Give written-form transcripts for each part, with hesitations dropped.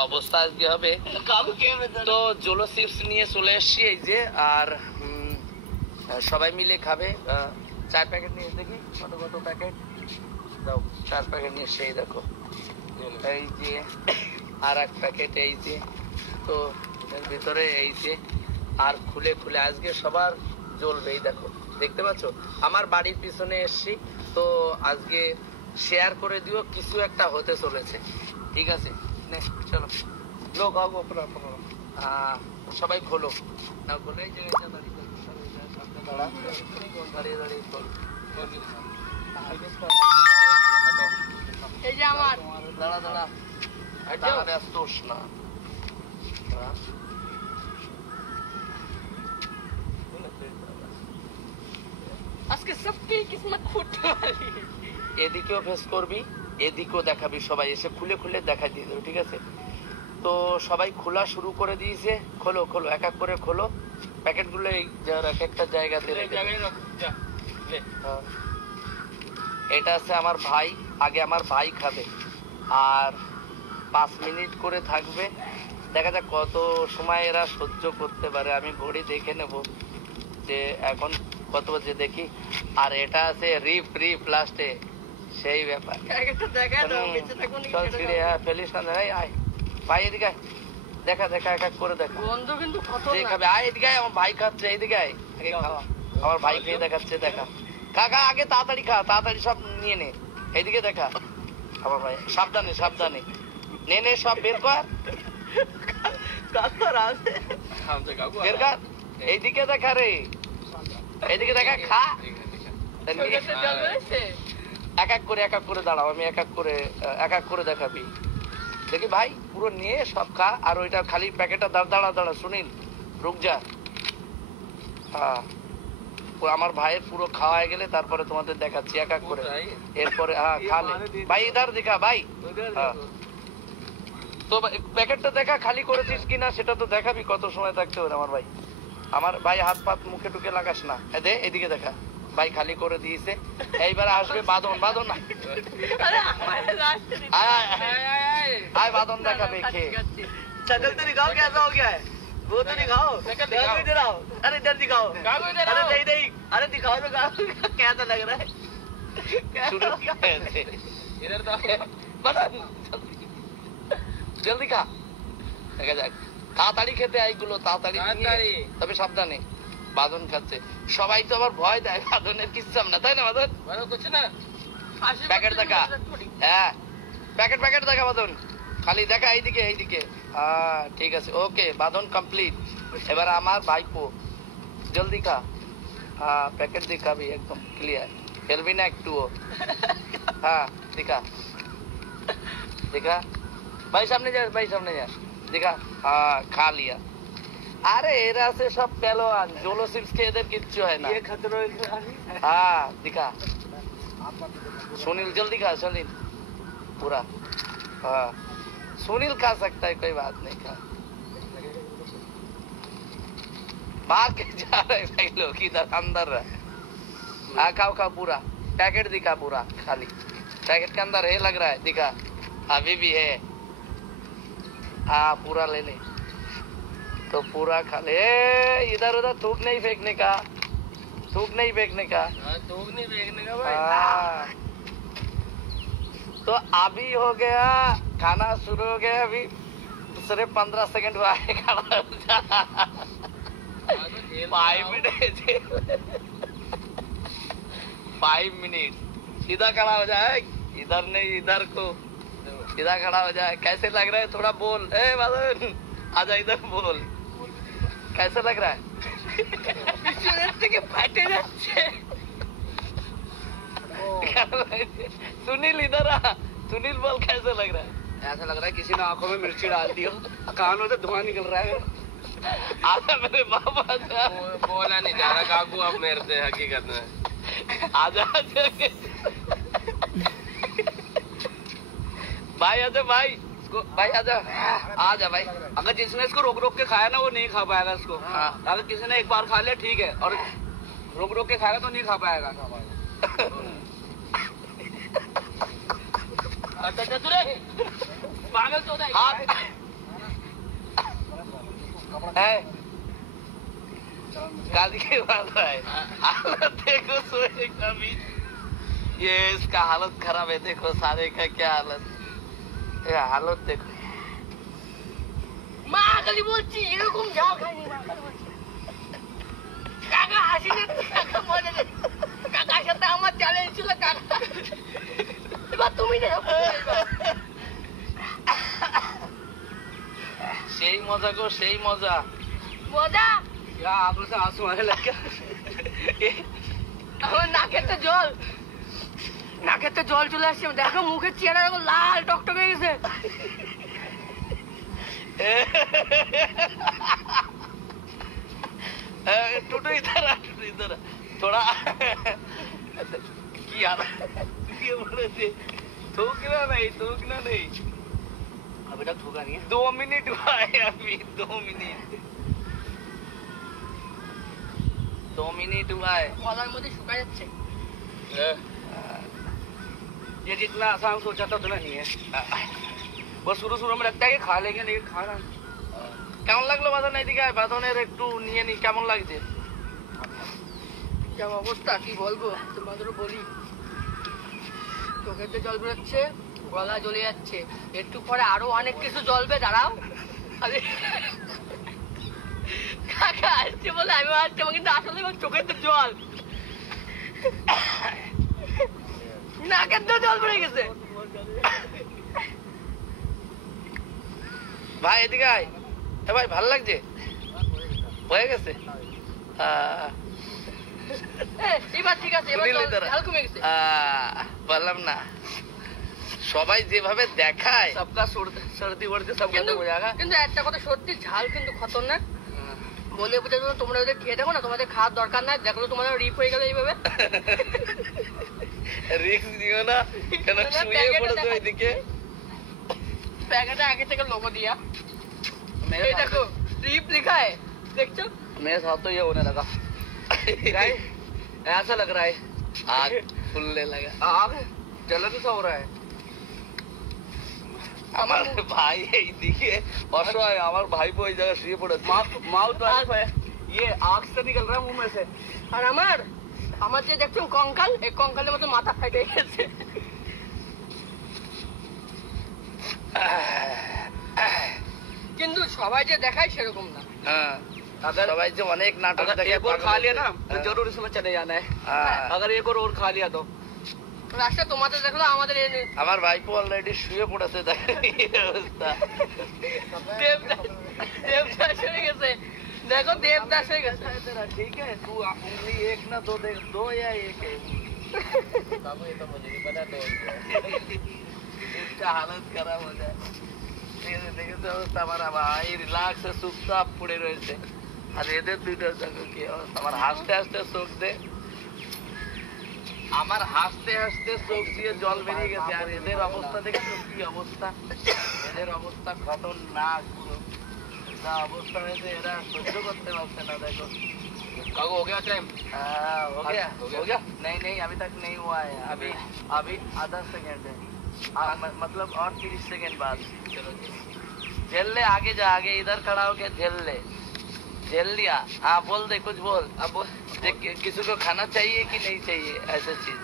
অবস্থা আজকে হবে। তো জোলো চিপস নিয়ে চলে এসছি এই যে, আর সবাই মিলে খাবে। 4 প্যাকেট নিয়ে দেখি কত কত প্যাকেট দাও। 4 প্যাকেট নিয়ে সেই দেখো, এই যে আর 1 প্যাকেট এই যে। তো এর ভিতরে এই যে, আর খুলে খুলে আজকে সবার জ্বলবে। এই দেখো, দেখতে পাচ্ছ আমার বাড়ির পিছনে এসছি। তো আজকে শেয়ার করে দিও, কিছু একটা হতে চলেছে। ঠিক আছে, নে চলো লোক আও अपना সবাই খোলো না, খোলো। এই জায়গাটা দাঁড়িয়ে সামনে দাঁড়া, দাঁড়িয়ে দাঁড়িয়ে খোল। এই যে আমার দাঁড়া দাঁড়া, দাঁড়া, ব্যস্ত হোস না। আজকে সবকে কিসমত ফুটে वाली। এদিকেও ফেস করবি, এদিকেও দেখাবি, সবাই এসে খুলে খুলে দেখাই দিয়ে দেবে। ঠিক আছে, তো সবাই খোলা শুরু করে দিয়েছে। খোলো খোলো, এক এক করে খোলো প্যাকেটগুলো, এক একটা জায়গাতে রেখে। এটা আছে আমার ভাই, আগে আমার ভাই খাবে, আর 5 মিনিট করে থাকবে। দেখা যাক কত সময় এরা সহ্য করতে পারে। আমি ঘড়ি দেখে নেব যে এখন কত বাজে দেখি। আর এটা আছে রিপ রিপ লাস্টে, সেই ব্যাপার। চল ছিড়ে ফেলিস না, আয় ভাই এদিকে আয়, দেখা দেখা এক এক করে দেখা। গন্ধ কিন্তু কত যে খাবে আয় এদিকে আয়, আমার ভাই খাচ্ছে, এইদিকে আয় আগে খাওয়া। আমার ভাই খেয়ে দেখাচ্ছে, দেখা কাকা আগে তাড়াতাড়ি খা, তাড়াতাড়ি সব নিয়ে নে। এইদিকে দেখা আমার ভাই, সাবধানে সাবধানে নে নে, সব বের কর বের কর। এইদিকে দেখা রে, এইদিকে দেখা, খা। এক এক করে এক এক করে দাঁড়াও, আমি এক এক করে দেখাবি। দেখি ভাই পুরো নিয়ে সব খা। আর ওইটা খালি প্যাকেটটা দাঁড়া দাঁড়া, সুনীল রুক যা। হ্যাঁ, আমার ভাইয়ের পুরো খাওয়া হয়ে গেলে তারপরে তোমাদের দেখাচ্ছি এক এক করে। এরপরে হ্যাঁ খালে ভাই, ইধার দেখা ভাই। হ্যাঁ, তো প্যাকেটটা দেখা খালি করেছিস কিনা সেটা তো দেখাবি, কত সময় থাকতে হবে। আমার ভাই হাত পাত মুখে টুকে লাগাস না। দে এদিকে দেখা, ভাই খালি করে দিয়েছে। এইবার আসবে বাদন, বাদন না আয় বাদন দেখাবে খেয়ে। शक्ल तो दिखाओ कैसा हो गया है, वो तो दिखाओ। इधर आओ, अरे इधर दिखाओ। अरे नहीं नहीं, अरे दिखाओ तो कैसा लग रहा है। इधर तो জলদি খা, দেখা যাক। তাড়াতাড়ি খেতে এইগুলো, তাড়াতাড়ি তবে সাবধানে। বাদন খাচ্ছে, সবাই তো আবার ভয় দেয় বাদনের কিচ্ছাম না, তাই না বাদন? প্যাকেট দেখা, হ্যাঁ প্যাকেট প্যাকেট দেখা বাদন, খালি দেখা এইদিকে এইদিকে। হ্যাঁ ঠিক আছে, ওকে বাদন কমপ্লিট। এবার আমার ভাইপো জলদি খা। হ্যাঁ প্যাকেট দেখাবি একদম ক্লিয়ার, খেলবি না একটুও। হ্যাঁ দেখা দেখা ভাই, সামনে যা ভাই, সামনে যা, দেখা। হ্যাঁ খা লিয়া। আরে এরা আছে সব পেলোয়ান, জোলো চিপস খেয়ে এদের কিচ্ছু হয় না। হ্যাঁ দিখা, सुनील जल्दी खा, सुनील पूरा। हाँ सुनील खा सकता है, कोई बात नहीं, खा। भाग के जा रहे भाई लोग, इधर अंदर रहे। हाँ खाओ खाओ पूरा, पैकेट दिखा पूरा खाली, पैकेट के अंदर है लग रहा है, दिखा अभी भी है। हाँ पूरा ले ले, तो पूरा खा ले। इधर उधर थूक नहीं फेंकने का, थूक नहीं फेंकने का, थूक नहीं फेंकने का भाई। तो अभी हो गया खाना शुरू हो गया, अभी सिर्फ 15 सेकंड हुआ है खाना। 5 मिनट 5 मिनट सीधा खड़ा हो जाए, इधर नहीं इधर को, सीधा खड़ा हो जाए। कैसे लग रहा है थोड़ा बोल, ए बादल आजा इधर बोल, कैसे लग रहा है? सुनील इधर आ, सुनील बोल कैसे लग रहा है? ऐसा लग रहा है किसी ने आंखों में मिर्ची डाल दी हो, कानों से धुआं निकल रहा है। आजा मेरे बाबा, बोला नहीं जा रहा काकू अब मेरे से हकीकत में। आजा भाई, आजा भाई, भाई आजा, आजा भाई। अगर जिसने इसको रोक रोक के खाया ना वो नहीं खा पाएगा इसको। हाँ। अगर किसी ने एक बार खा लिया ठीक है, और रोक रोक के खाएगा तो नहीं खा पाएगा। पागल तो गाली के बात है हालत देखो सोए का भी ये इसका हालत खराब है देखो सारे का क्या हालत ये हालत देखो মা খালি বলছি এরকম যাও খাইনি মা খালি বলছি কাকা হাসি না কাকা মজা নেই কাকার সাথে আমার চ্যালেঞ্জ ছিল কাকা এবার তুমি না সেই মজা গো সেই মজা মজা क्या आंखों से आंसू आने लग गया আমার নাকেতে জল চলে আসছে দেখো মুখের চেহারা দেখো লাল টকটক হয়ে গেছে टूटो इधर आ थोड़ा क्या ये बोले थे थूकना नहीं अभी तक ठोका नहीं है 2 मिनट हुआ है अभी 2 मिनट हुआ है গলার মধ্যে শুকা যাচ্ছে ये जितना आसान सोचा था उतना नहीं है वो शुरू में लगता है कि खा लेंगे लेकिन खाना কেমন লাগলো বাঁধন এদিকে আয় বাঁধনের একটু নিয়ে নি কেমন লাগছে যা অবস্থা কি বলবো তোমাদেরও বলি চোখেতে জল বেরোচ্ছে গলা জ্বলে যাচ্ছে একটু পরে আরো অনেক কিছু জ্বলবে দাঁড়াও আরে কাকা আসছে বলে আমি আসছে কিন্তু আসলে আমার চোখেতে জল নাকের তো জল বেড়ে গেছে ভাই এদিকে আয় ভাই ভালো লাগছে হয়ে গেছে এবার ঠিক আছে এবার জল কমে গেছে বললাম না সবাই যেভাবে দেখায় सबका सर्दी वर्दी सब खत्म हो जाएगा কিন্তু একটা কথা সত্যি ঝাল কিন্তু খতরনাক বলে বোঝার জন্য তোমরা ওদের খেয়ে দেখো না তোমাদের খাওয়ার দরকার নাই দেখলো তোমাদের রিপ হয়ে গেল এইভাবে রিস্ক দিও না কেন শুয়ে পড়েছো এদিকে প্যাকেটে আগে থেকে লোগো দিয়া এই দেখো রিপ लिखा है দেখছো मेरे साथ तो ये होने लगा Guys, ऐसा लग रहा है आग फुलने लगा आग जलन सा हो रहा है আমার ভাই এইদিকে অসহায় আমার ভাইপো ওই জায়গায় শুয়ে পড়েছে माउथ वाइफ है ये आग से निकल रहा है मुंह में से আর আমার যে দেখছো কঙ্কাল এই কঙ্কালের মতো মাথা ফাইটে গেছে কিন্তু সবাই যে দেখায় সেরকম না হ্যাঁ সবাই যে অনেক নাটক अगर দেখে एक और खा लिया ना तो जरूर इसमें चले जाना है अगर एक और खा लिया तो রাস্তা তোমাদের দেখলো আমাদের আমার ভাইপো অলরেডি শুয়ে পড়েছে দেখেন এই অবস্থা দেবদাস হয়ে গেছে দেখো দেবদাস হয়ে গেছে तेरा ठीक है तू उंगली एक ना दो देख दो या एक है बाबू ये तो मुझे भी पता दो इसका हालत खराब हो जाए দেখে তো অবস্থা আমার ভাই রিল্যাক্স চুপচাপ পড়ে রয়েছে আর এদের দুইটার দেখো কি অবস্থা আমার হাসতে হাসতে চোখ দে আমার হাসতে হাসতে চোখ দিয়ে জল বেরিয়ে গেছে আর এদের অবস্থা দেখছো কি অবস্থা এদের অবস্থা খতরনাক পুরো যা অবস্থা হয়েছে এরা সহ্য করতে পারছে না দেখো कागो हो गया टाइम हो गया नहीं नहीं अभी तक नहीं हुआ है अभी आधा सेकंड है मतलब और 30 सेकंड बाद चलो झेल ले आगे जा आगे इधर खड़ा होके झेल लिया हाँ बोल दे कुछ बोल अब किसी को खाना चाहिए कि नहीं चाहिए ऐसा चीज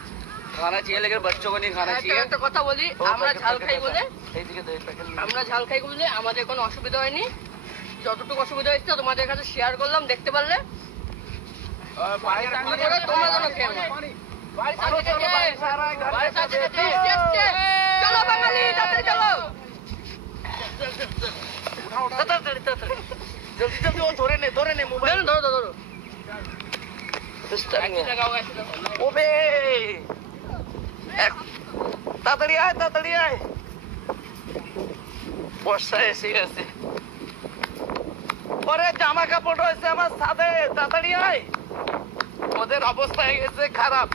खाना चाहिए लेकिन बच्चों को नहीं खाना चाहिए একটা কথা বলি আমরা ঝাল খাই বলে এইদিকে দে প্যাকেট আমরা ঝাল খাই বলে আমাদের কোনো অসুবিধা হয়নি যতটুকু অসুবিধা হয়েছে তোমাদের কাছে শেয়ার করলাম দেখতে পারলে তোমরা যেন খেয়ে নাও। চলো বাঙালি তাড়াতাড়ি চলো जल्दी जल्दी वो धोरे ने मोबाइल ধরো ধরো ধরো ওবে তাড়াতাড়ি আয় বর্ষা এসে গেছে পরে জামা কাপড় রয়েছে আমার সাথে তাড়াতাড়ি আয় ওদের অবস্থা হয়ে গেছে খারাপ